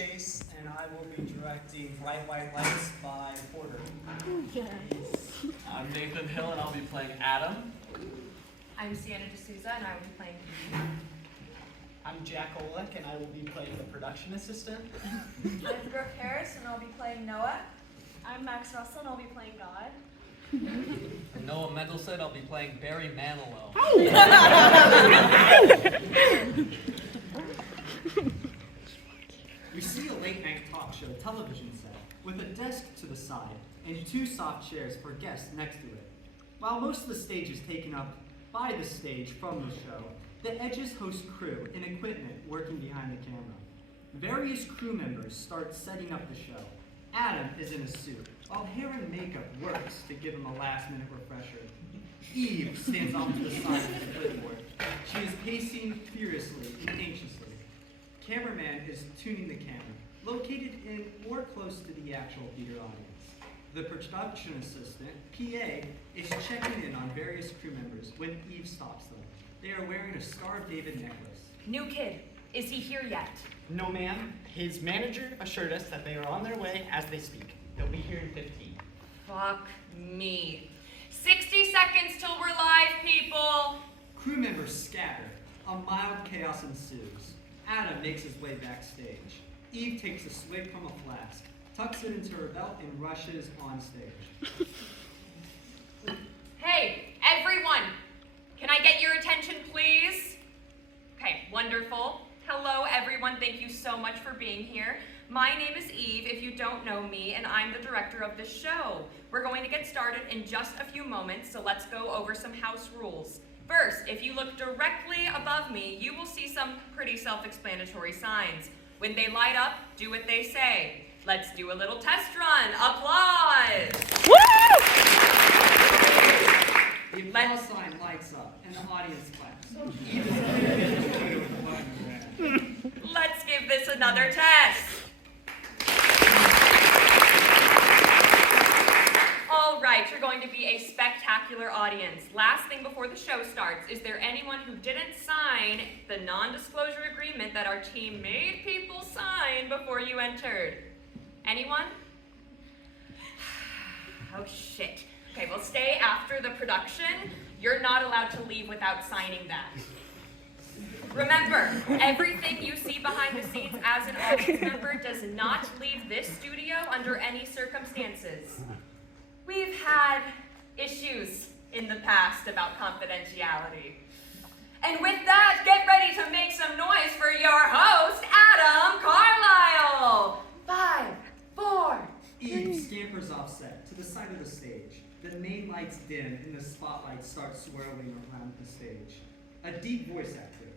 Chase, and I will be directing Bright White Lights by Porter. Yes. I'm Nathan Hill, and I'll be playing Adam. I'm Sienna D'Souza, and I will be playing I'm Jack Olick, and I will be playing the production assistant. I'm Brooke Harris, and I'll be playing Noah. I'm Max Russell, and I'll be playing God. I'm Noah Mendelsohn. I'll be playing Barry Manilow. We see a late-night talk show television set with a desk to the side and two soft chairs for guests next to it. While most of the stage is taken up by the stage from the show, the edges host crew and equipment working behind the camera. Various crew members start setting up the show. Adam is in a suit, while hair and makeup works to give him a last-minute refresher. Eve stands off to the side of the clipboard. She is pacing furiously and anxiously. Cameraman is tuning the camera, located in more close to the actual theater audience. The production assistant, PA, is checking in on various crew members when Eve stops them. They are wearing a Star of David necklace. New kid. Is he here yet? No, ma'am. His manager assured us that they are on their way as they speak. They'll be here in 15. Fuck me. 60 seconds till we're live, people. Crew members scatter. A mild chaos ensues. Adam makes his way backstage. Eve takes a swig from a flask, tucks it into her belt, and rushes on stage. Hey, everyone. Can I get your attention, please? Okay, wonderful. Hello, everyone. Thank you so much for being here. My name is Eve, if you don't know me, and I'm the director of this show. We're going to get started in just a few moments, so let's go over some house rules. First, if you look directly above me, you will see some pretty self-explanatory signs. When they light up, do what they say. Let's do a little test run. Applause! The applause sign lights up, and the audience claps. Eve is clearly enjoying the button. Let's give this another test. All right, you're going to be a spectacular audience. Last thing before the show starts, is there anyone who didn't sign the non-disclosure agreement that our team made people sign before you entered? Anyone? Oh, shit. Okay, well, stay after the production. You're not allowed to leave without signing that. Remember, everything you see behind the scenes as an audience member does not leave this studio under any circumstances. We've had issues in the past about confidentiality. And with that, get ready to make some noise for your host, Adam Carlisle. 5, 4. Eve scampers off set to the side of the stage. The main lights dim and the spotlight starts swirling around the stage. A deep voice actor.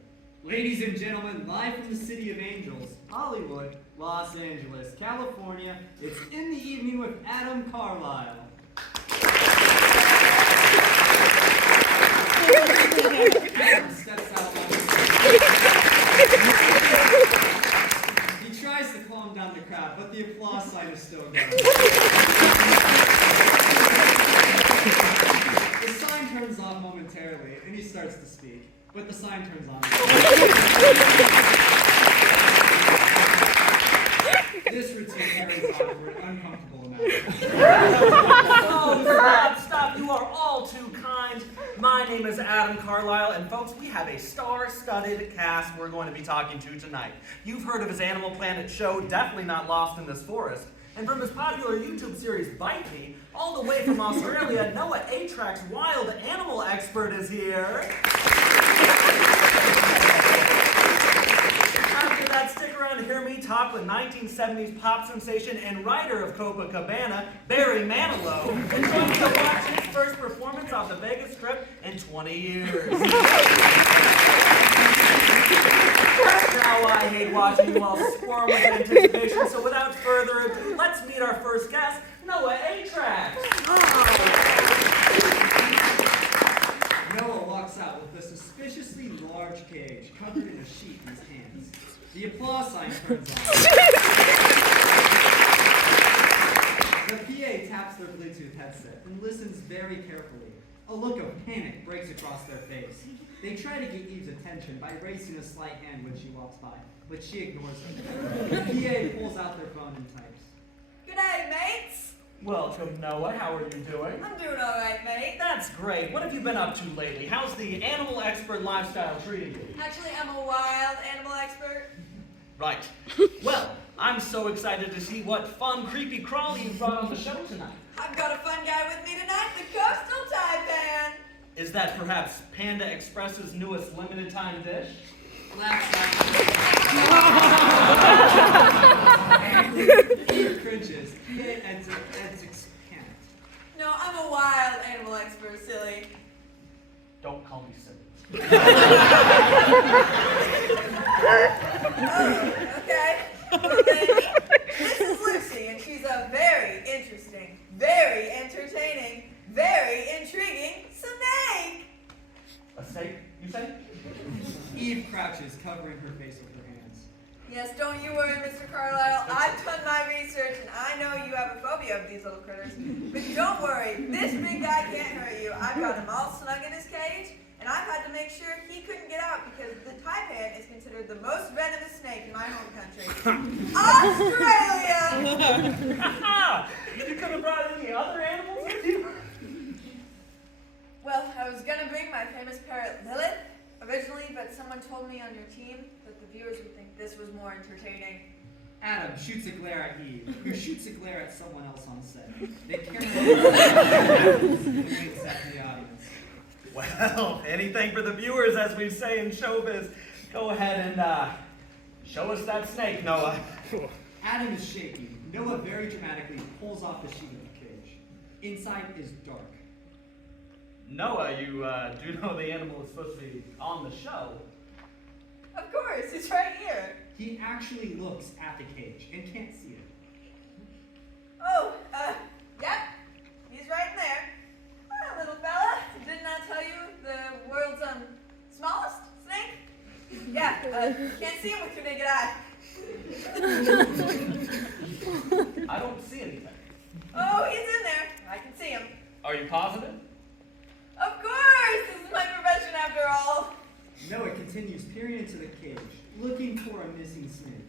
Ladies and gentlemen, live from the City of Angels, Hollywood, Los Angeles, California, it's In the Evening with Adam Carlisle. Adam steps out on the stage. He tries to calm down the crowd, but the applause sign is still going. The sign turns off momentarily, and he starts to speak. But the sign turns on. This routine carries on for an uncomfortable amount of time. Oh, stop. You are all too kind. My name is Adam Carlisle, and folks, we have a star-studded cast we're going to be talking to tonight. You've heard of his Animal Planet show, definitely not lost in this forest. And from his popular YouTube series, Bite Me, all the way from Australia, Noah A-Track's wild animal expert is here. After that, stick around to hear me talk with 1970s pop sensation and writer of Copacabana, Barry Manilow, and join me to watch his first performance off the Vegas Strip in 20 years. Now I hate watching you all squirm with anticipation, so without further ado, let's meet our first guest, Noah A-Track. Noah walks out with a suspiciously large cage covered in a sheet in his hands. The applause sign turns on. The PA taps their Bluetooth headset and listens very carefully. A look of panic breaks across their face. They try to get Eve's attention by raising a slight hand when she walks by. but she ignores him. The PA pulls out their phone and types. G'day, mates. Welcome, Noah. How are you doing? I'm doing all right, mate. That's great. What have you been up to lately? How's the animal expert lifestyle treating you? Actually, I'm a wild animal expert. Right. Well, I'm so excited to see what fun, creepy crawly you brought on the show tonight. I've got a fun guy with me tonight, the Coastal Taipan. Is that perhaps Panda Express's newest limited time dish? Eve cringes. PA ends panicked. No, I'm a wild animal expert, silly. Don't call me silly. Oh, okay. Okay. This is Lucy, and she's a very interesting, very entertaining, very intriguing snake. A snake, you say? Eve crouches, covering her face with her hands. Yes, don't you worry, Mr. Carlisle. I've done my research, and I know you have a phobia of these little critters. But don't worry, this big guy can't hurt you. I've got him all snug in his cage, and I've had to make sure he couldn't get out because the taipan is considered the most venomous snake in my home country. Australia! You could have brought any other animals with you? Well, I was gonna bring my famous parrot Lilith originally, but someone told me on your team that the viewers would think this was more entertaining. Adam shoots a glare at Eve, who shoots a glare at someone else on set. They carry and winks at the audience. Well, anything for the viewers, as we say in showbiz. Go ahead and show us that snake, Noah. Adam is shaking. Noah very dramatically pulls off the sheet of the cage. Inside is dark. Noah, you do know the animal is supposed to be on the show. Of course, it's right here. He actually looks at the cage and can't see it. Oh, yep, he's right in there. Hi, little fella. Didn't I tell you the world's smallest snake? Yeah, can't see him with your naked eye. I don't see anything. Oh, he's in there. I can see him. Are you positive? Of course, this is my profession after all. Noah continues peering into the cage, looking for a missing snake.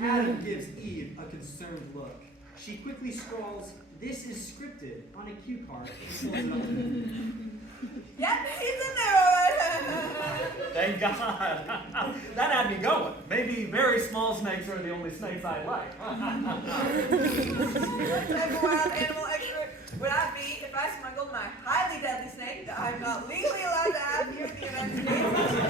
Adam gives Eve a concerned look. She quickly scrawls, "This is scripted," on a cue card and pulls it up. Yep, he's in there, all right. Thank God. That had me going. Maybe very small snakes are the only snakes I like. What type of wild animal expert would I be if I smuggled my highly deadly snake that I'm not legally allowed to have here in the United States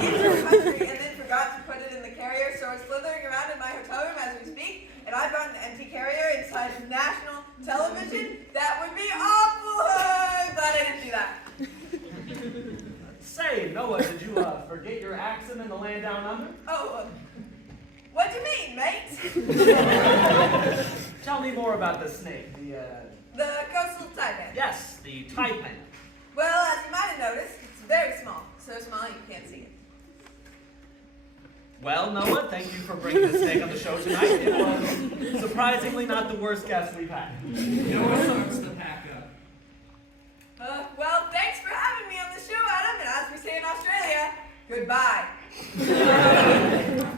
into the country and then forgot to put it in the carrier so it's slithering around in my hotel room as we speak and I've got an empty carrier inside national television? That would be awful. I'm glad I didn't do that. Say, Noah, did you forget your accent in the land down under? Oh, what do you mean, mate? Tell me more about the snake, The coastal taipan. yes, the taipan. Well, as you might have noticed, it's very small. So small you can't see it. Well, Noah, thank you for bringing the snake on the show tonight. It was surprisingly not the worst guest we've had. Noah starts to pack up. Well, thanks for having me on the show, Adam, and as we say in Australia, goodbye.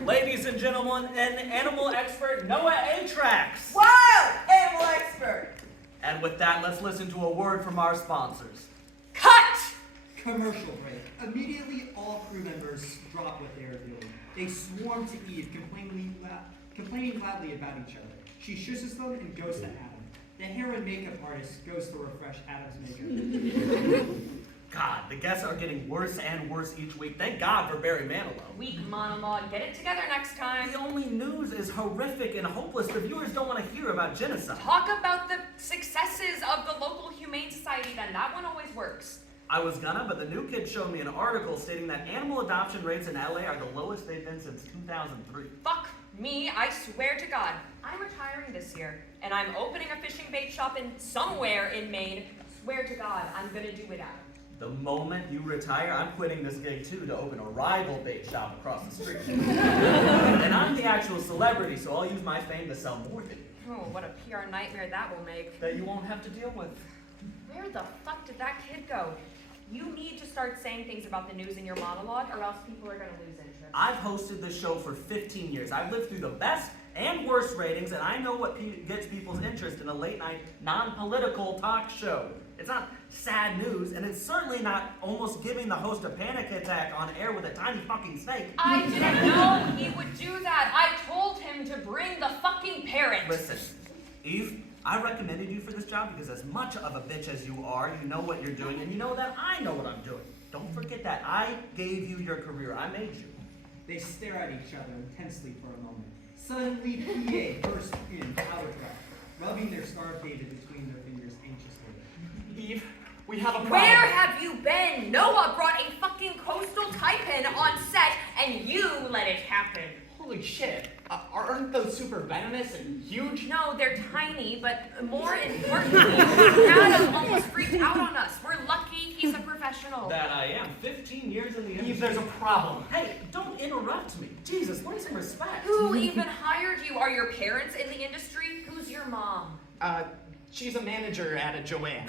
Ladies and gentlemen, an animal expert, Noah Atrax. Wild animal expert. And with that, let's listen to a word from our sponsors. Cut! Commercial break. Immediately, all crew members drop what they are doing. They swarm to Eve, complaining loudly about each other. She shushes them and goes to Adam. The hair and makeup artist goes to refresh Adam's makeup. God, the guests are getting worse and worse each week. Thank God for Barry Manilow. Weak monologue. Get it together next time. The only news is horrific and hopeless. The viewers don't want to hear about genocide. Talk about the successes of the local humane society then. That one always works. I was gonna, but the new kid showed me an article stating that animal adoption rates in LA are the lowest they've been since 2003. Fuck me, I swear to God. I'm retiring this year, and I'm opening a fishing bait shop in somewhere in Maine. Swear to God, I'm gonna do it out. The moment you retire, I'm quitting this gig too to open a rival bait shop across the street. And I'm the actual celebrity, so I'll use my fame to sell more than you. Oh, what a PR nightmare that will make. That you won't have to deal with. Where the fuck did that kid go? You need to start saying things about the news in your monologue, or else people are going to lose interest. I've hosted this show for 15 years. I've lived through the best and worst ratings, and I know what gets people's interest in a late-night, non-political talk show. It's not sad news, and it's certainly not almost giving the host a panic attack on air with a tiny fucking snake. I didn't know he would do that. I told him to bring the fucking parrot. Listen, Eve, I recommended you for this job because as much of a bitch as you are, you know what you're doing, and you know that I know what I'm doing. Don't forget that. I gave you your career. I made you. They stare at each other intensely for a moment. Suddenly, PA bursts in out of breath, rubbing their scarf dated between their fingers anxiously. Eve, we have a problem. Where have you been? Noah brought a fucking coastal taipan on set, and you let it happen. Holy shit. Aren't those super venomous and huge? No, they're tiny, but more importantly, Adam almost freaked out on us. We're lucky he's a professional. That I am. 15 years in the industry. Eve, there's a problem. Hey, don't interrupt me. Jesus, learn some respect. Who even hired you? Are your parents in the industry? Who's your mom? She's a manager at a Joanne.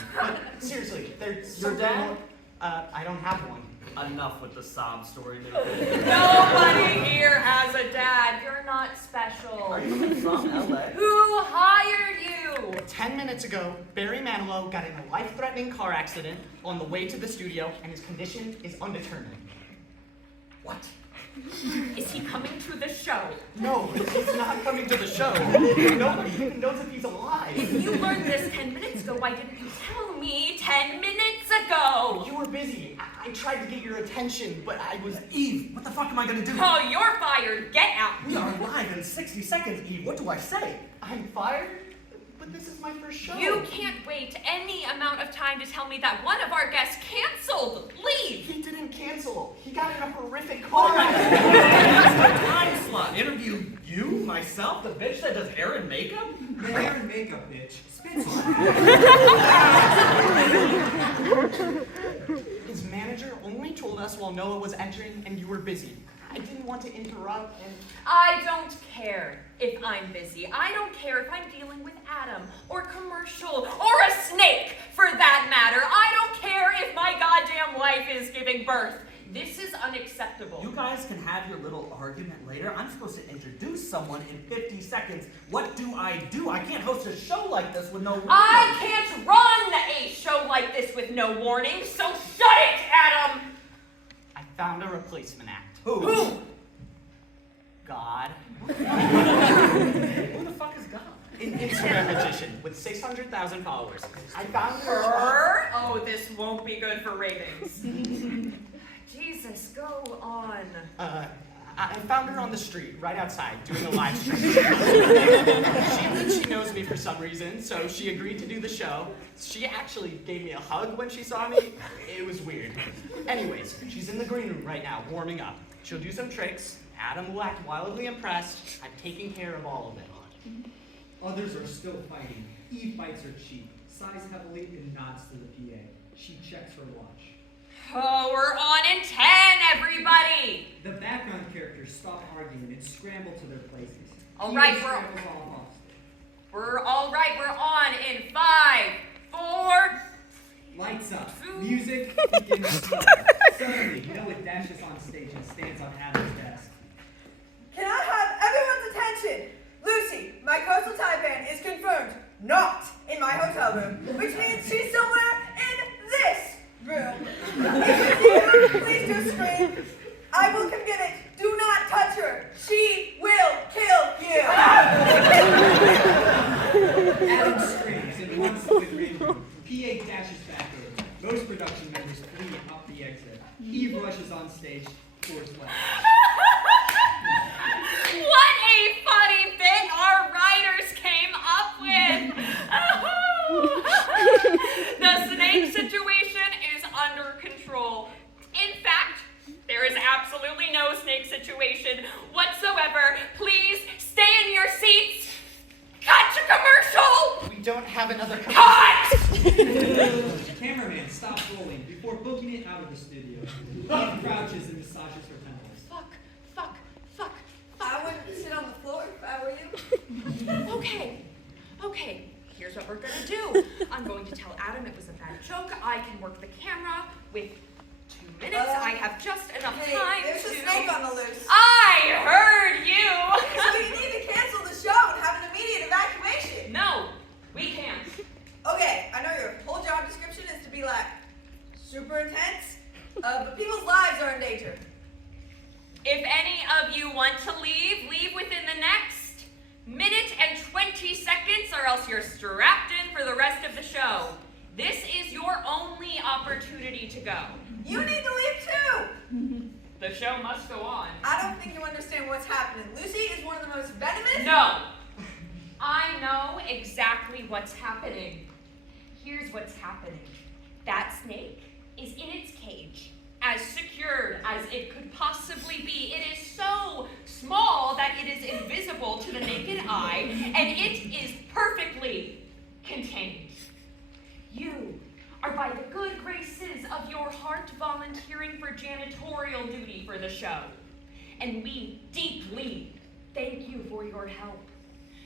Seriously, there's Your something dad? more- I don't have one. Enough with the sob story. Nobody here has a dad. You're not special. Are you from LA? Who hired you? 10 minutes ago, Barry Manilow got in a life-threatening car accident on the way to the studio, and his condition is undetermined. What? Is he coming to the show? No, he's not coming to the show. Nobody even knows if he's alive. If you learned this 10 minutes ago, why didn't you tell me 10 minutes ago? You were busy. I tried to get your attention, but I was... Eve, what the fuck am I gonna do? Oh, you're fired. Get out. We are live in 60 seconds, Eve. What do I say? I'm fired? But this is my first show. You can't wait any amount of time to tell me that one of our guests canceled. Leave. He didn't cancel. He got in a horrific car accident. That's my time slot. Interview you, myself, the bitch that does hair and makeup? The hair and makeup bitch spits on His manager only told us while Noah was entering and you were busy. I didn't want to interrupt and... I don't care if I'm busy. I don't care if I'm dealing with Adam or commercial or a snake for that matter. I don't care if my goddamn wife is giving birth. This is unacceptable. You guys can have your little argument later. I'm supposed to introduce someone in 50 seconds. What do? I can't host a show like this with no warning. I can't run a show like this with no warning, so shut it, Adam! I found a replacement act. Who? God. Who the fuck is God? An Instagram magician with 600,000 followers. I found her... Her? Oh, this won't be good for ratings. Jesus, go on. I found her on the street, right outside, doing a live stream. She thinks she knows me for some reason, so she agreed to do the show. She actually gave me a hug when she saw me. It was weird. Anyways, she's in the green room right now, warming up. She'll do some tricks. Adam will act wildly impressed. I'm taking care of all of it. Others are still fighting. Eve bites her cheek, sighs heavily, and nods to the PA. She checks her watch. Oh, we're on in 10, everybody! The background characters stop arguing and scramble to their places. All Eve right, scrambles on off. We're all right, we're on in 5, 4... Lights up. Music begins to play. Suddenly, Noah dashes on stage and stands on Adam's desk. Can I have everyone's attention? Lucy, my coastal taipan is confirmed not in my hotel room, which means she's somewhere in this room. If you see her, please do scream. I will come get it. Do not touch her. She will kill you. Adam screams and runs to the green room. PA dashes back in. Most production members flee up the exit. Eve rushes on stage towards left. What a funny bit our writers came up with! The snake situation is under control. In fact, there is absolutely no snake situation whatsoever. Please stay in your seats. Cut to commercial! We don't have another... Cut! Cameraman stops rolling before booking it out of the studio. Eve crouches and massages her temples. Fuck, fuck, fuck, I wouldn't sit on the floor if I were you. Okay, here's what we're gonna do. I'm going to tell Adam it was a bad joke. I can work the camera with 2 minutes. I have just enough Hey, time there's to... a snake on the loose. I heard you! So you need to cancel the show and have an immediate evacuation. No, we can't. Okay, I know your whole job description is to be like super intense, but people's lives are in danger. If any of you want to leave, leave within the next minute and 20 seconds, or else you're strapped in for the rest of the show. This is your only opportunity to go. You need to leave too. The show must go on. I don't think you understand what's happening. Lucy is one of the most venomous. No! I know exactly what's happening. Here's what's happening. That snake is in its cage, as secured as it could possibly be. It is so small that it is invisible to the naked eye, and it is perfectly contained. You are by the good graces of your heart volunteering for janitorial duty for the show. And we deeply thank you for your help.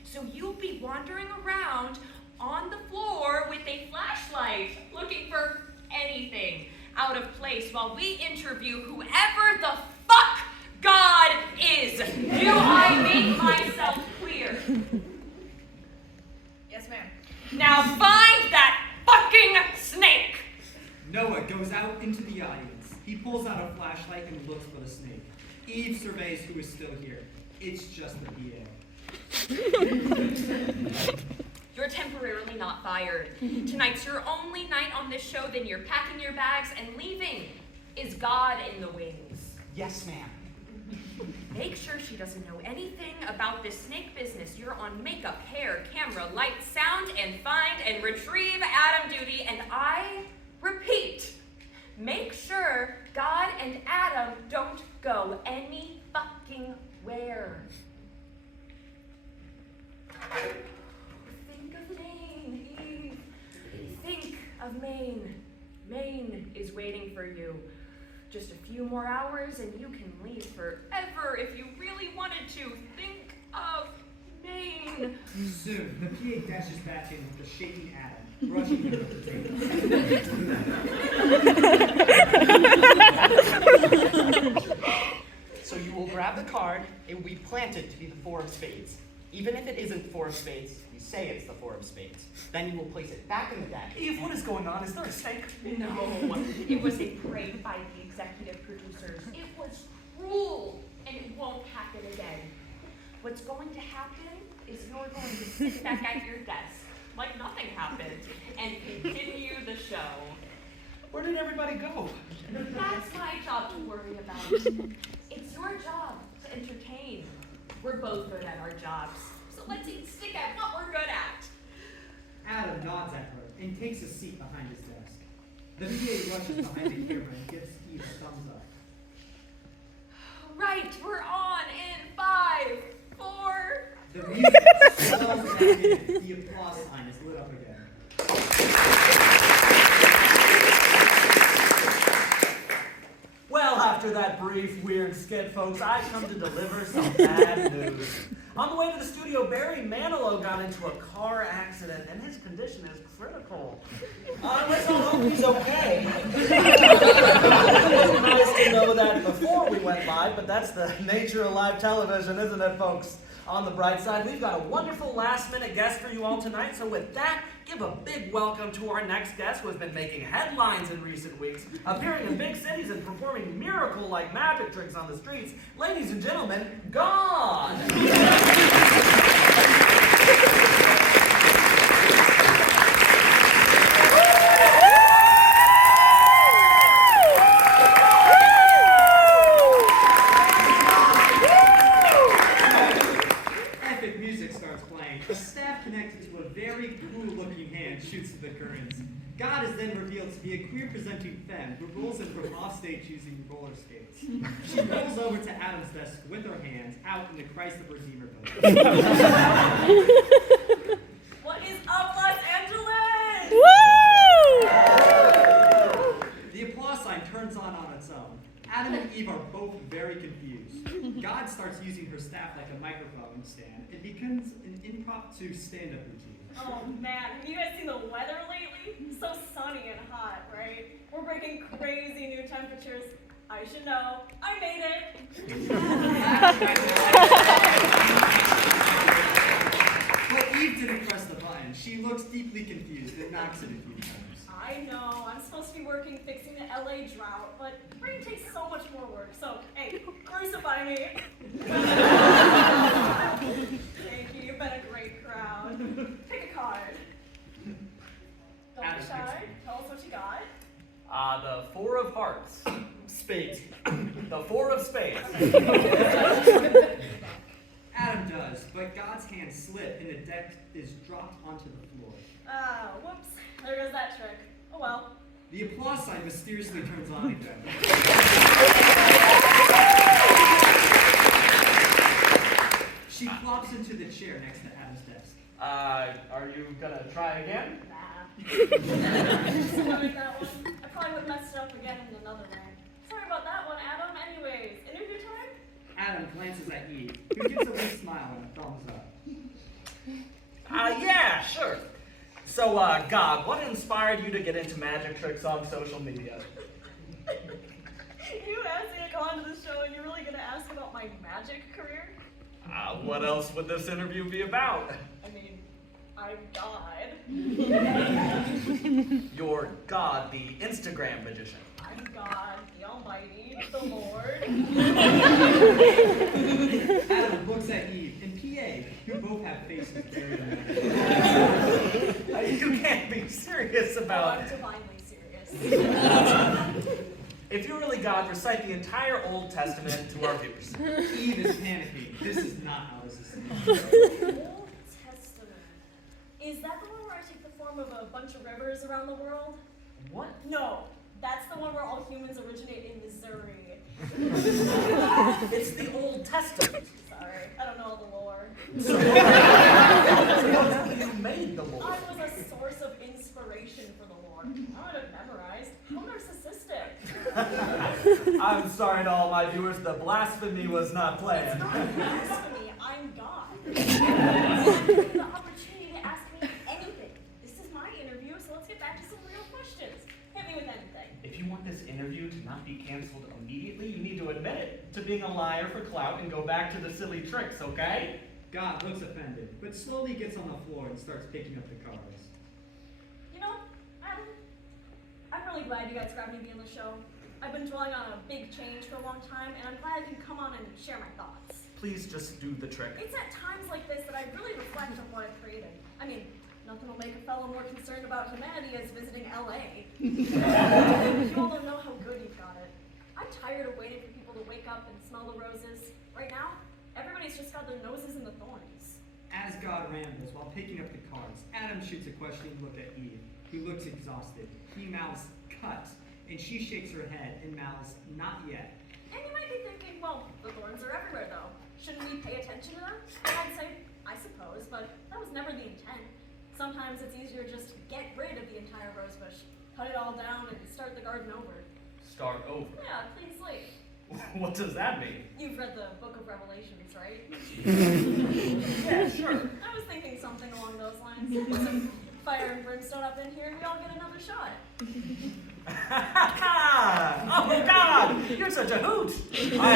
So you'll be wandering around on the floor with a flashlight, looking for anything out of place while we interview whoever the fuck God is. Do I make myself clear? Yes, ma'am. Now find that fucking snake! Noah goes out into the audience. He pulls out a flashlight and looks for the snake. Eve surveys who is still here. It's just the PA. You're temporarily not fired. Tonight's your only night on this show, then you're packing your bags and leaving. Is God in the wings? Yes, ma'am. Make sure she doesn't know anything about this snake business. You're on makeup, hair, camera, light, sound, and find and retrieve Adam duty. And I repeat, make sure God and Adam don't go any fucking where. Think of Maine, Eve. Think of Maine. Maine is waiting for you. Just a few more hours and you can leave forever if you really wanted to. Think of Maine. Soon, the PA dashes back in with the shaking Adam, brushing him with the table. So you will grab the card, it will be planted to be the 4 of spades. Even if it isn't 4 of spades, you say it's the 4 of spades. Then you will place it back in the deck. Eve, what is going on? Is there a snake? No, it was a prank by the executive producers. It was cruel, and it won't happen again. What's going to happen is you're going to sit back at your desk like nothing happened and continue the show. Where did everybody go? That's my job to worry about. It's your job to entertain. We're both good at our jobs, so let's stick at what we're good at. Adam nods at her and takes a seat behind his desk. The PA rushes behind the camera and gives Eve a thumbs up. Right, we're on in 5, 4. The music swells back in. The applause sign is lit up again. Well, after that brief, weird skit, folks, I come to deliver some bad news. On the way to the studio, Barry Manilow got into a car accident, and his condition is critical. Let's all hope he's okay. It was nice to know that before we went live, but that's the nature of live television, isn't it, folks? On the bright side, we've got a wonderful last-minute guest for you all tonight, so with that, give a big welcome to our next guest who has been making headlines in recent weeks, appearing in big cities and performing miracle-like magic tricks on the streets. Ladies and gentlemen, God! Epic music starts playing. A staff connected to a very cool-looking hand shoots through the curtains. God is then revealed to be a queer-presenting femme who rolls in from offstage using roller skates. She rolls over to Adam's desk with her hands out in the Christ the Redeemer pose. What is up, Los Angeles? The applause sign turns on its own. Adam and Eve are both very confused. God starts using her staff like a microphone stand and begins an impromptu stand-up routine. Oh man, have you guys seen the weather lately? So sunny and hot, right? We're breaking crazy new temperatures. I should know. I made it. But Eve didn't press the button. She looks deeply confused and knocks it a few times. I know, I'm supposed to be working fixing the LA drought, but rain takes so much more work, so, hey, crucify me. Thank you, you've been a great crowd. Pick a card. Don't be shy, tell us what you got. The Four of Hearts. Spades. The Four of Spades. Adam does, but God's hand slip and the deck is dropped onto the floor. Whoops, there goes that trick. Oh well. The applause sign mysteriously turns on again. She plops into the chair next to Adam's desk. Are you gonna try again? Nah. Sorry about that one. I probably would have messed it up again in another way. Sorry about that one, Adam. Anyways, interview time? Adam glances at Eve, who gives a weak smile and a thumbs up. Yeah, sure. So, God, what inspired you to get into magic tricks on social media? You asked me to come onto the show and you're really gonna ask about my magic career? What else would this interview be about? I mean, I'm God. You're God, the Instagram magician. I'm God, the Almighty, the Lord. Adam looks at Eve and PA, who both have faces buried in their You can't be serious about I'm divinely serious. If you're really God, recite the entire Old Testament to our viewers. Eve is panicking. This is not how this is seen. Old Testament. Is that the one where I take the form of a bunch of rivers around the world? What? No, that's the one where all humans originate in Missouri. It's the Old Testament. Sorry, I don't know all the lore. You made the I Lord. was a source of inspiration for the lore. I would have memorized. How narcissistic. I'm sorry to all my viewers, the blasphemy was not It's planned. not blasphemy, I'm God. I have the opportunity to ask me anything. This is my interview, so let's get back to some real questions. Hit me with anything. If you want this interview to not be canceled immediately, you need to admit it to being a liar for clout and go back to the silly tricks, okay? God looks offended, but slowly gets on the floor and starts picking up the cards. You know, Adam, I'm really glad you guys grabbed me to be on the show. I've been dwelling on a big change for a long time, and I'm glad I can come on and share my thoughts. Please just do the trick. It's at times like this that I really reflect on what I've created. I mean, nothing will make a fellow more concerned about humanity as visiting LA. You all don't know how good you've got it. I'm tired of waiting for people to wake up and smell the roses. Right now, everybody's just got their noses in the thorns. As God rambles while picking up the cards, Adam shoots a questioning look at Eve, who looks exhausted. He mouths, "Cut," and she shakes her head and mouths, "Not yet." And you might be thinking, well, the thorns are everywhere though. Shouldn't we pay attention to them? And I'd say, I suppose, but that was never the intent. Sometimes it's easier just to get rid of the entire rose bush, cut it all down, and start the garden over. Start over. Yeah, clean slate. What does that mean? You've read the Book of Revelations, right? Yeah, sure. I was thinking something along those lines. Put some fire and brimstone up in here, and we all get another shot. Oh God, you're such a hoot. I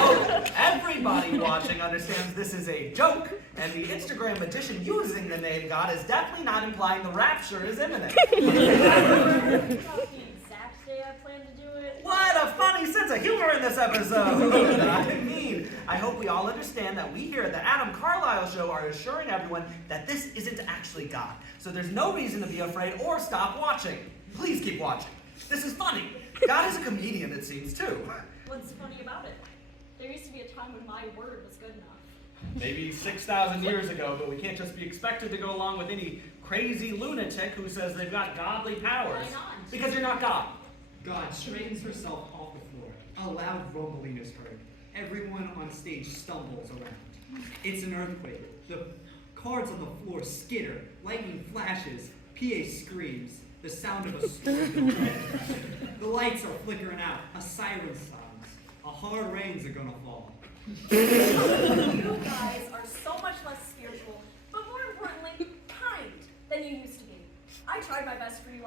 hope everybody watching understands this is a joke, and the Instagram magician using the name God is definitely not implying the rapture is imminent. About the exact day I plan to do it. What a funny sense of humor in this episode. I hope we all understand that we here at the Adam Carlisle Show are assuring everyone that this isn't actually God. So there's no reason to be afraid or stop watching. Please keep watching. This is funny. God is a comedian, it seems, too. What's funny about it? There used to be a time when my word was good enough. Maybe 6,000 years ago, but we can't just be expected to go along with any crazy lunatic who says they've got godly powers. Why not? Because you're not God. God straightens herself off the floor. A loud rumbling is heard. Everyone on stage stumbles around. It's an earthquake. The cards on the floor skitter. Lightning flashes. PA screams. The sound of a storm. The lights are flickering out. A siren sounds. A hard rains are gonna fall. You guys are so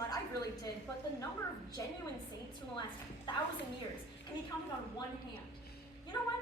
what, I really did, but the number of genuine saints from the last 1,000 years can be counted on one hand. You know what?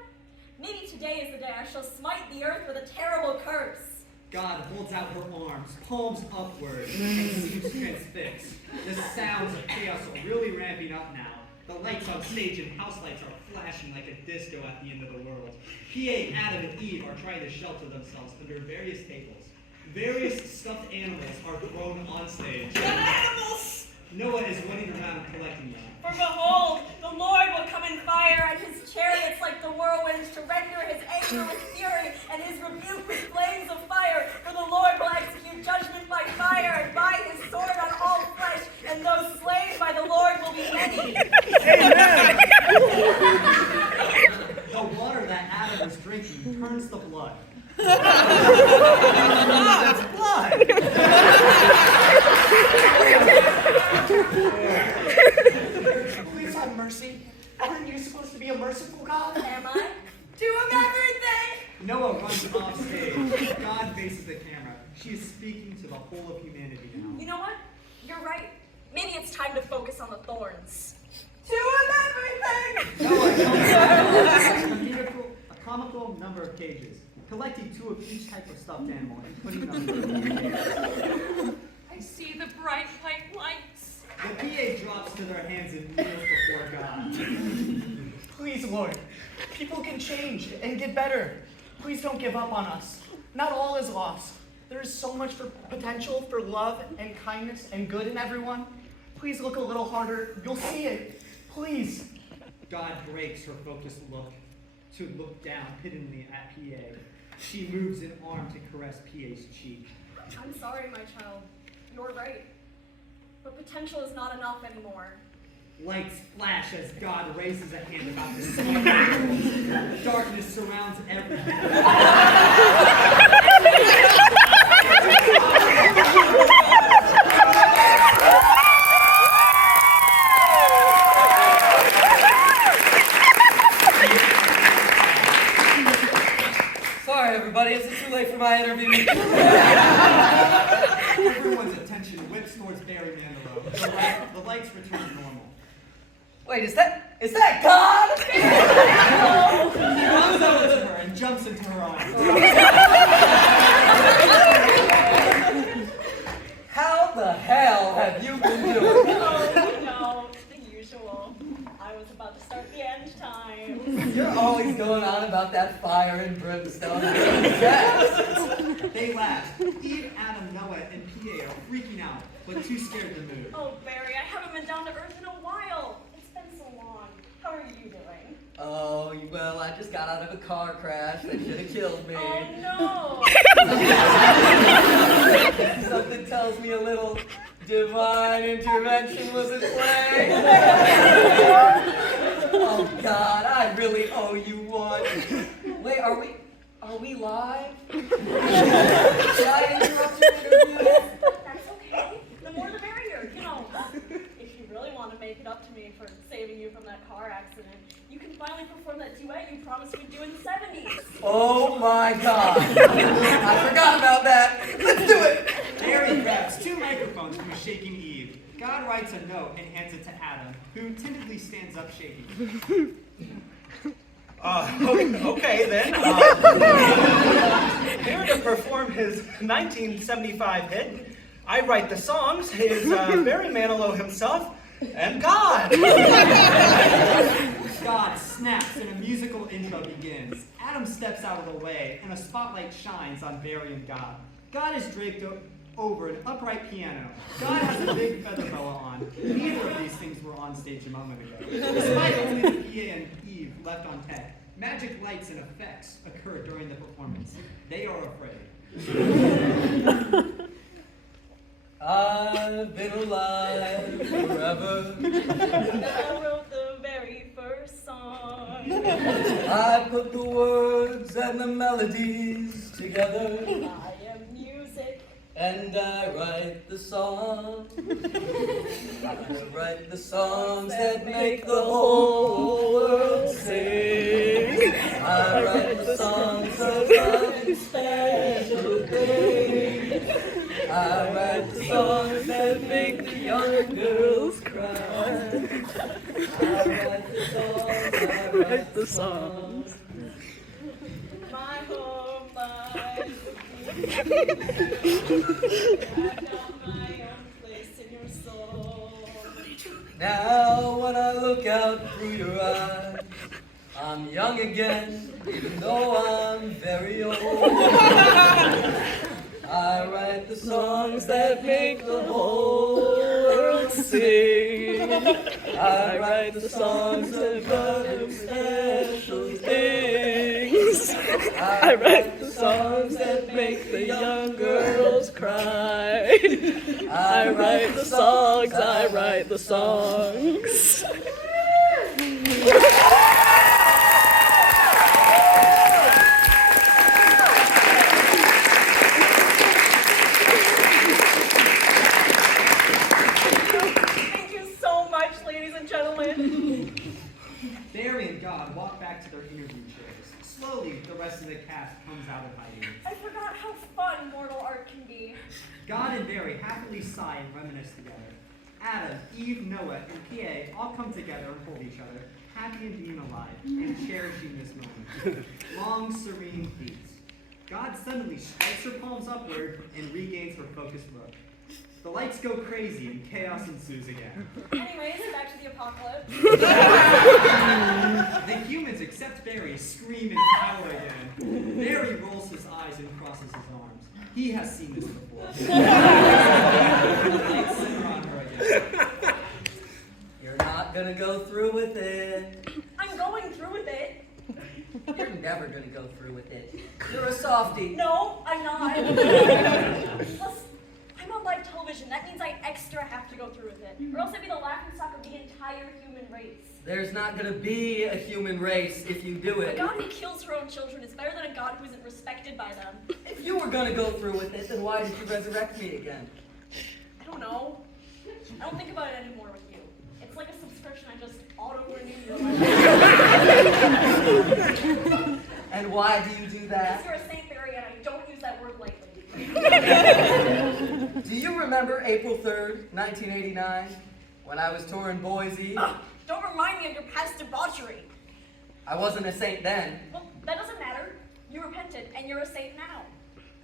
Maybe today is the day I shall smite the earth with a terrible curse. God holds out her arms, palms upward, and seems transfixed. The sounds of chaos are really ramping up now. The lights on stage and house lights are flashing like a disco at the end of the world. PA, Adam, and Eve are trying to shelter themselves under various tables. Various stuffed animals are thrown on stage. The animals! Noah is running around collecting them. For behold, the Lord will come in fire, and his chariots like the whirlwinds to render his anger with fury, and his rebuke with flames of fire. For the Lord will execute judgment by fire, and by his sword on all flesh, and those slain by the Lord will be many. Amen! The water that Adam was drinking turns to blood. That's blood! Please have mercy. Aren't you supposed to be a merciful God? Am I? Do of everything! Noah runs off stage. God faces the camera. She is speaking to the whole of humanity now. You know what? You're right. Maybe it's time to focus on the thorns. Do of everything! Noah comes a comical number of cages, collecting 2 of each type of stuffed animal and putting them in the cages. I see the bright white lights. The PA drops to their hands and kneels before God. Please, Lord, people can change and get better. Please don't give up on us. Not all is lost. There is so much potential for love and kindness and good in everyone. Please look a little harder. You'll see it. Please. God breaks her focused look to look down pityingly at PA. She moves an arm to caress PA's cheek. I'm sorry, my child. You're right. But potential is not enough anymore. Lights flash as God raises a hand about to smite the world. Darkness surrounds everything. Sorry, everybody, is it too late for my interview? Everyone's attention whips towards Barry Manilow. The lights return to normal. Wait, is that God? He runs over to her and jumps into her arms. How the hell have you been doing? Oh, no, the usual. I was about to start the end times. You're always going on about that fire and brimstone. Yes. They laugh. Eve, Adam, Noah, and PA are freaking out, but too scared to move. Oh, Barry, I haven't been down to Earth in a while. It's been so long. How are you doing? Oh, well, I just got out of a car crash that should have killed me. Oh, no. Something tells me a little divine intervention was at play. Oh, God, I really owe you one. Wait, are we live? Did I interrupt your interview? That's okay. The more the merrier, you know. If you really want to make it up to me for saving you from that car accident, you can finally perform that duet you promised we'd do in the 70s. Oh, my God. I forgot about that. Let's do it. Barry grabs 2 microphones from a shaking Eve. God writes a note and hands it to Adam, who timidly stands up shaking. Okay then. Here to perform his 1975 hit, I write the songs, his Barry Manilow himself, and God. God snaps and a musical intro begins. Adam steps out of the way and a spotlight shines on Barry and God. God is draped over an upright piano. God has a big feather boa on. Neither of these things were on stage a moment ago. Despite only the PA and Eve left on tech, magic lights and effects occur during the performance. They are afraid. I've been alive forever. I wrote the very first song. I put the words and the melodies together, I am music. and I write the songs. I write the songs that make the whole world sing. I write the songs about special things. I write the songs that make the young girls cry. I write the songs, I write the songs. My home lies with you. I found my own place in your soul. Now when I look out through your eyes, I'm young again, even though I'm very old. I write the songs that make the whole world sing. I write the songs about them special things. I write the songs that make the young girls cry. I write the songs, I write the songs. Thank you so much, ladies and gentlemen. Barry and God walk back to their interview chairs. Slowly, the rest of the cast comes out of hiding. I forgot how fun mortal art can be. God and Barry happily sigh and reminisce together. Adam, Eve, Noah, and PA all come together and hold each other, happy in being alive and cherishing this moment. Long, serene beats. God suddenly strikes her palms upward and regains her focused look. The lights go crazy and chaos ensues again. Anyways, back to the apocalypse. The humans accept Barry, scream and howl again. Barry rolls his eyes and crosses his arms. He has seen this before. The lights center on her again. You're not gonna go through with it. I'm going through with it. You're never gonna go through with it. You're a softie. No, I'm not. Plus, I'm on live television. That means I extra have to go through with it. Or else I'd be the laughing stock of the entire human race. There's not gonna be a human race if you do A it. god who kills her own children is better than a god who isn't respected by them. If you were gonna go through with it, then why did you resurrect me again? I don't know. I don't think about it anymore with you. It's like a subscription. I just auto-renew your life. And why do you do Because that? you're a Saint Barry and I don't use that word lightly. Do you remember April 3rd, 1989, when I was touring Boise? Don't remind me of your past debauchery. I wasn't a saint then. Well, that doesn't matter. You repented and you're a saint now.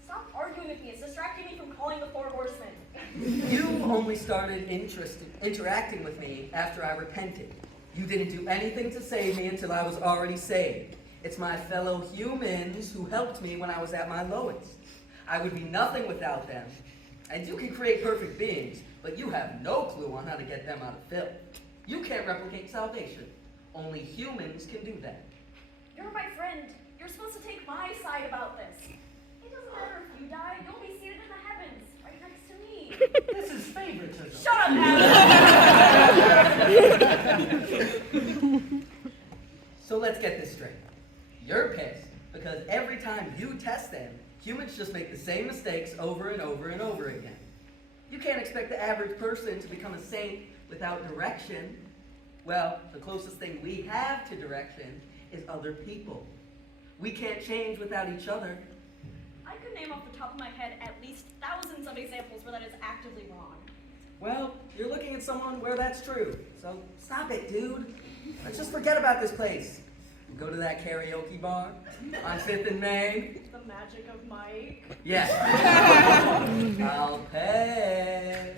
Stop arguing with me. It's distracting me from calling the Four Horsemen. You only started interacting with me after I repented. You didn't do anything to save me until I was already saved. It's my fellow humans who helped me when I was at my lowest. I would be nothing without them. And you can create perfect beings, but you have no clue on how to get them out of filth. You can't replicate salvation. Only humans can do that. You're my friend. You're supposed to take my side about this. It doesn't matter if you die. You'll be seated in the heavens, right next to me. This is favoritism. Shut up, Adam. So let's get this straight. You're pissed because every time you test them, humans just make the same mistakes over and over and over again. You can't expect the average person to become a saint without direction. Well, the closest thing we have to direction is other people. We can't change without each other. I could name off the top of my head at least thousands of examples where that is actively wrong. Well, you're looking at someone where that's true. So stop it, dude. Let's just forget about this place. Go to that karaoke bar on 5th and Main. The magic of Mike. Yes. I'll pay.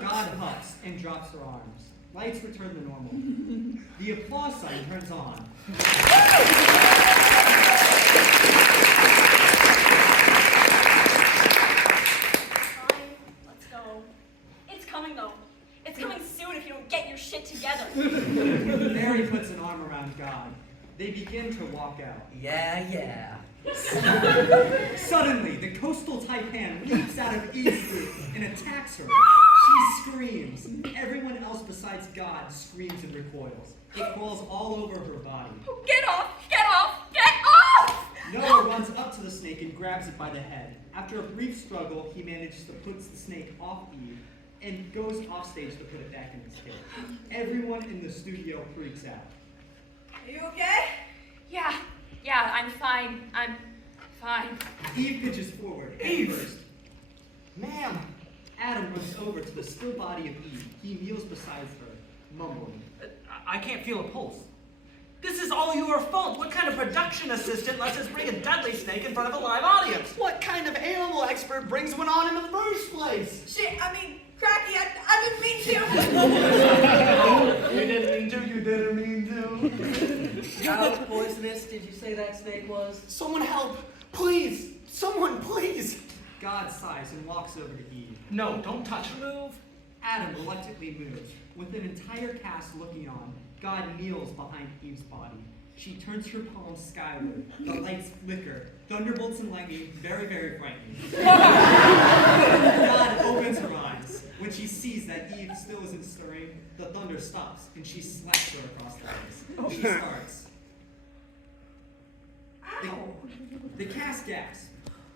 God huffs and drops her arms. Lights return to normal. The applause sign turns on. Fine, let's go. It's coming though. It's coming soon if you don't get your shit together. Mary puts an arm around God. They begin to walk out. Yeah. Suddenly, the coastal taipan leaps out of Eve's group and attacks her. She screams. Everyone else besides God screams and recoils. It crawls all over her body. Get off! Get off! Get off! Noah runs up to the snake and grabs it by the head. After a brief struggle, he manages to put the snake off Eve and goes off stage to put it back in its cage. Everyone in the studio freaks out. Are you okay? Yeah, I'm fine. I'm fine. Eve pitches forward. Eve! First. Ma'am! Adam runs over to the still body of Eve. He kneels beside her, mumbling. I can't feel a pulse. This is all your fault. What kind of production assistant lets us bring a deadly snake in front of a live audience? What kind of animal expert brings one on in the first place? Shit, I mean, Cracky, I didn't mean to. You didn't mean to, you didn't mean to. How poisonous did you say that snake was? Someone help! Please! Someone, please! God sighs and walks over to Eve. No, don't touch her. Move. Adam reluctantly moves. With an entire cast looking on, God kneels behind Eve's body. She turns her palms skyward. The lights flicker. Thunderbolts and lightning, very, very frightening. God opens her eyes. When she sees that Eve still isn't stirring, the thunder stops and she slaps her across the face. She starts. The cast gasps.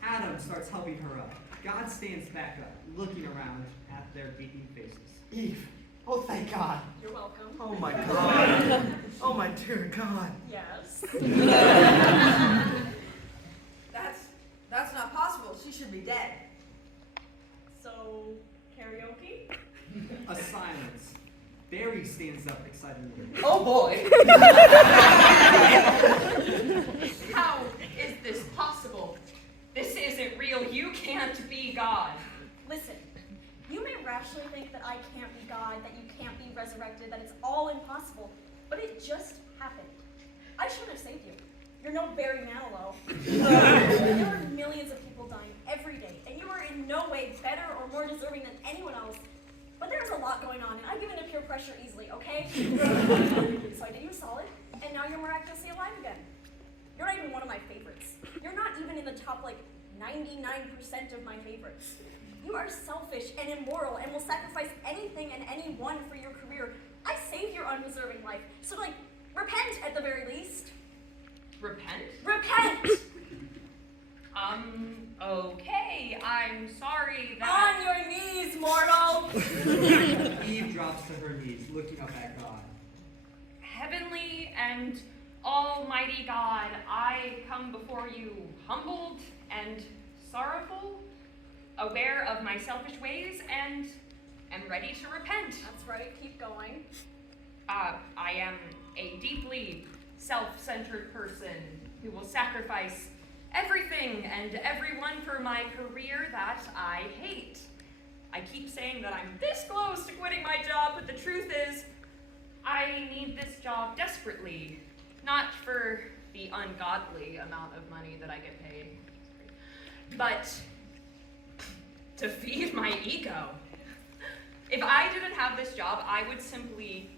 Adam starts helping her up. God stands back up, looking around at their beating faces. Eve, oh thank God. You're welcome. Oh my God. Oh my dear God. Yes. That's not possible. She should be dead. So, karaoke? A silence. Barry stands up excitedly. Oh boy! How is this possible? This isn't real. You can't be God. Listen, you may rationally think that I can't be God, that you can't be resurrected, that it's all impossible, but it just happened. I shouldn't have saved you. You're no Barry Manilow. There are millions of people dying every day, and you are in no way better or more deserving than anyone else. But there's a lot going on, and I give in to peer pressure easily, okay? So I did you a solid, and now you're miraculously alive again. You're not even one of my favorites. You're not even in the top, 99% of my favorites. You are selfish and immoral and will sacrifice anything and anyone for your career. I saved your undeserving life, so, repent at the very least. Repent? Repent! Okay, I'm sorry that... On your knees, mortal! Eve drops to her knees, looking up at God. Heavenly and Almighty God, I come before you humbled and sorrowful, aware of my selfish ways, and am ready to repent. That's right, keep going. I am a deeply self-centered person who will sacrifice everything and everyone for my career that I hate. I keep saying that I'm this close to quitting my job, but the truth is, I need this job desperately. Not for the ungodly amount of money that I get paid, but to feed my ego. If I didn't have this job, I would simply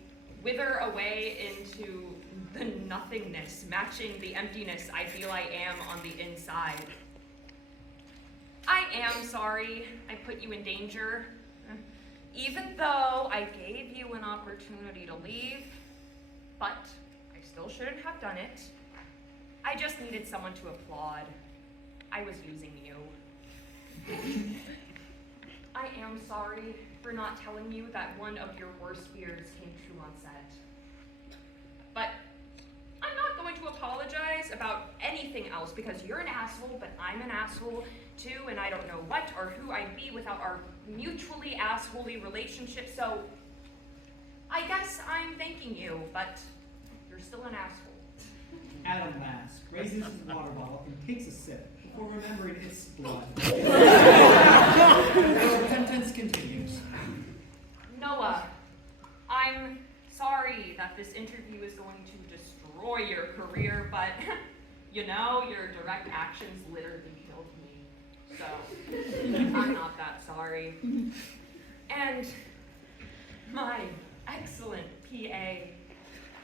wither away into the nothingness, matching the emptiness I feel I am on the inside. I am sorry I put you in danger, even though I gave you an opportunity to leave, but I still shouldn't have done it. I just needed someone to applaud. I was using you. I am sorry for not telling you that one of your worst fears came true on set. But I'm not going to apologize about anything else because you're an asshole, but I'm an asshole too, and I don't know what or who I'd be without our mutually assholey relationship, so I guess I'm thanking you, but you're still an asshole. Adam laughs, raises his water bottle, and takes a sip before remembering it's blood. The repentance continues. Noah, I'm sorry that this interview is going to destroy your career, but your direct actions literally killed me. So, I'm not that sorry. And my excellent PA,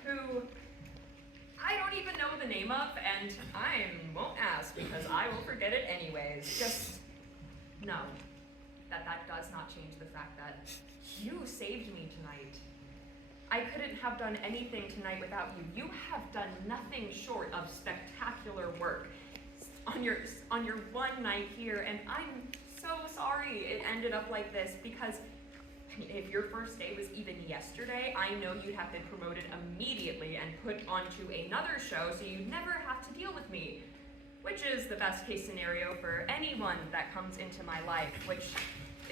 who I don't even know the name of, and I won't ask because I will forget it anyways. Just know that does not change the fact that you saved me tonight. I couldn't have done anything tonight without you. You have done nothing short of spectacular work on your one night here, and I'm so sorry it ended up like this because if your first day was even yesterday, I know you'd have been promoted immediately and put onto another show so you'd never have to deal with me. which is the best case scenario for anyone that comes into my life, which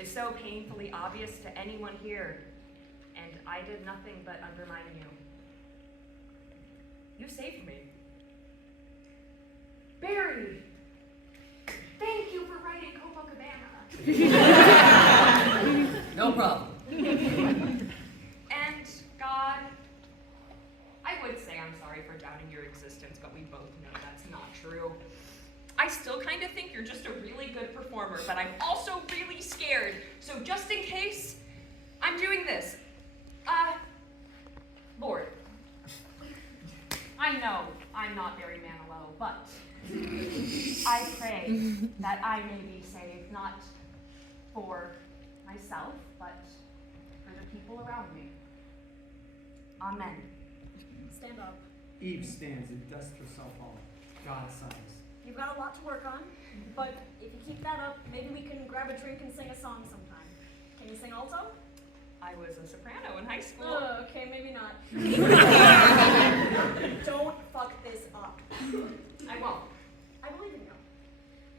is so painfully obvious to anyone here. And I did nothing but undermine you. You saved me. Barry, thank you for writing Copacabana. No problem. And God, I would say I'm sorry for doubting your existence, but we both know that's not true. I still kind of think you're just a really good performer, but I'm also really scared. So just in case, I'm doing this. Lord, I know I'm not Barry Manilow, but I pray that I may be saved, not for myself, but for the people around me. Amen. Stand up. Eve stands and dusts herself off. God sighs. You've got a lot to work on, but if you keep that up, maybe we can grab a drink and sing a song sometime. Can you sing alto? I was a soprano in high school. Okay, maybe not. Don't fuck this up. I won't. I believe in you.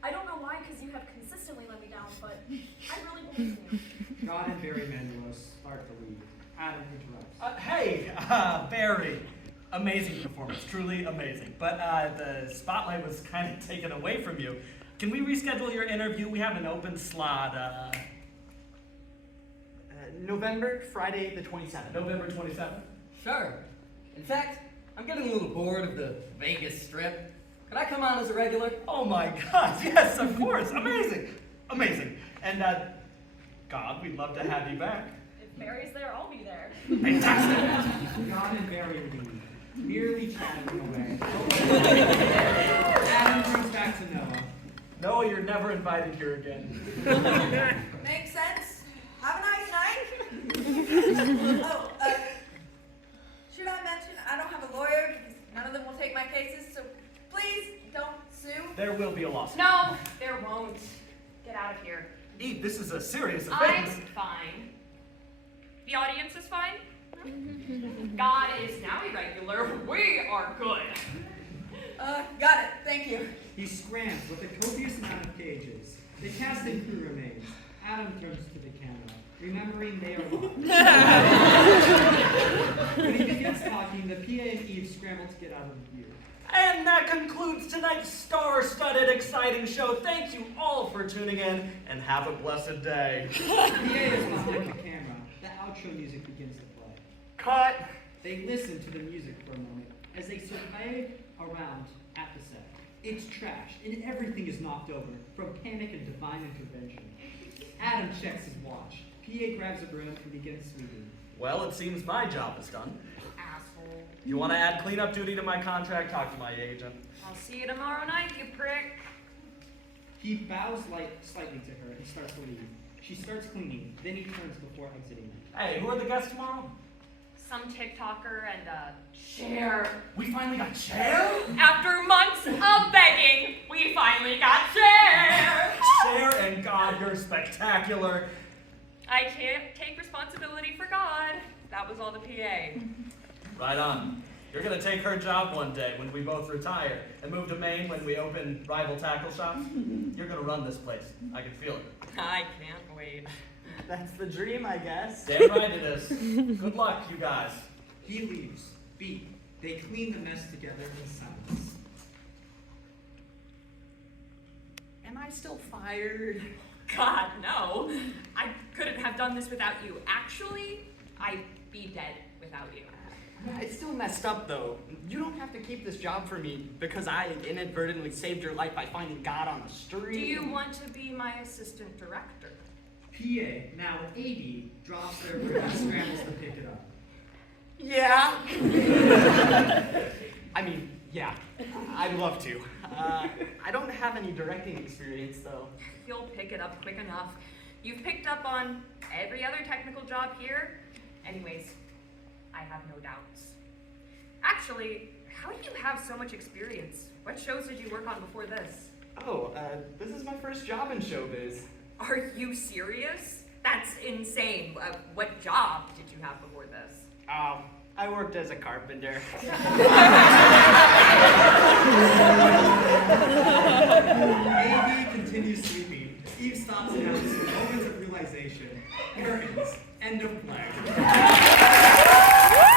I don't know why, because you have consistently let me down, but I really believe in you. God and Barry Manilow start to leave. Adam interrupts. Hey, Barry. Amazing performance, truly amazing. But the spotlight was kind of taken away from you. Can we reschedule your interview? We have an open slot. Friday the 27th. November 27th. Sure. In fact, I'm getting a little bored of the Vegas Strip. Could I come on as a regular? Oh my God! Yes, of course. Amazing, amazing. And God, we'd love to have you back. If Barry's there, I'll be there. Fantastic. God and Barry leave, merely chatting away. Adam turns back to Noah. No, you're never invited here again. Makes sense. Have a nice night. Oh, should I mention I don't have a lawyer because none of them will take my cases, so please don't sue. There will be a lawsuit. No, there won't. Get out of here. Eve, this is a serious I'm offense. fine. The audience is fine. God is now irregular. We are good. Got it. Thank you. He scrams with a copious amount of pages. The cast and crew remains. Adam turns to the camera, remembering they are locked. When he begins talking, the PA and Eve scramble to get out of view. And that concludes tonight's star-studded, exciting show. Thank you all for tuning in, and have a blessed day. The PA is behind the camera. The outro music begins to play. Cut. They listen to the music for a moment as they survey around at the set. It's trash, and everything is knocked over, from panic and divine intervention. Adam checks his watch. PA grabs a broom and begins sweeping. Well, it seems my job is done. Asshole. You want to add cleanup duty to my contract? Talk to my agent. I'll see you tomorrow night, you prick. He bows slightly to her and starts to leave. She starts cleaning, then he turns before exiting. Hey, who are the guests tomorrow? Some TikToker and Cher. We finally got Cher? After months of begging, we finally got Cher. Cher and God, you're spectacular. I can't take responsibility for God. That was all the PA. Right on. You're gonna take her job one day when we both retire and move to Maine when we open rival tackle shops. You're gonna run this place. I can feel it. I can't wait. That's the dream, I guess. Damn right it is. Good luck, you guys. He leaves. Beat. They clean the mess together in silence. Am I still fired? God, no. I couldn't have done this without you. Actually, I'd be dead without you. It's still messed up, though. You don't have to keep this job for me because I inadvertently saved your life by finding God on the street. Do you want to be my assistant director? PA, now AD, drops their broom and scrambles to pick it up. Yeah. I mean, yeah. I'd love to. I don't have any directing experience, though. You'll pick it up quick enough. You've picked up on every other technical job here. Anyways, I have no doubts. Actually, how do you have so much experience? What shows did you work on before this? Oh, this is my first job in showbiz. Are you serious? That's insane. What job did you have before this? I worked as a carpenter. AV continues sleeping. Eve stops announcing moments of realization. Errands. End of play.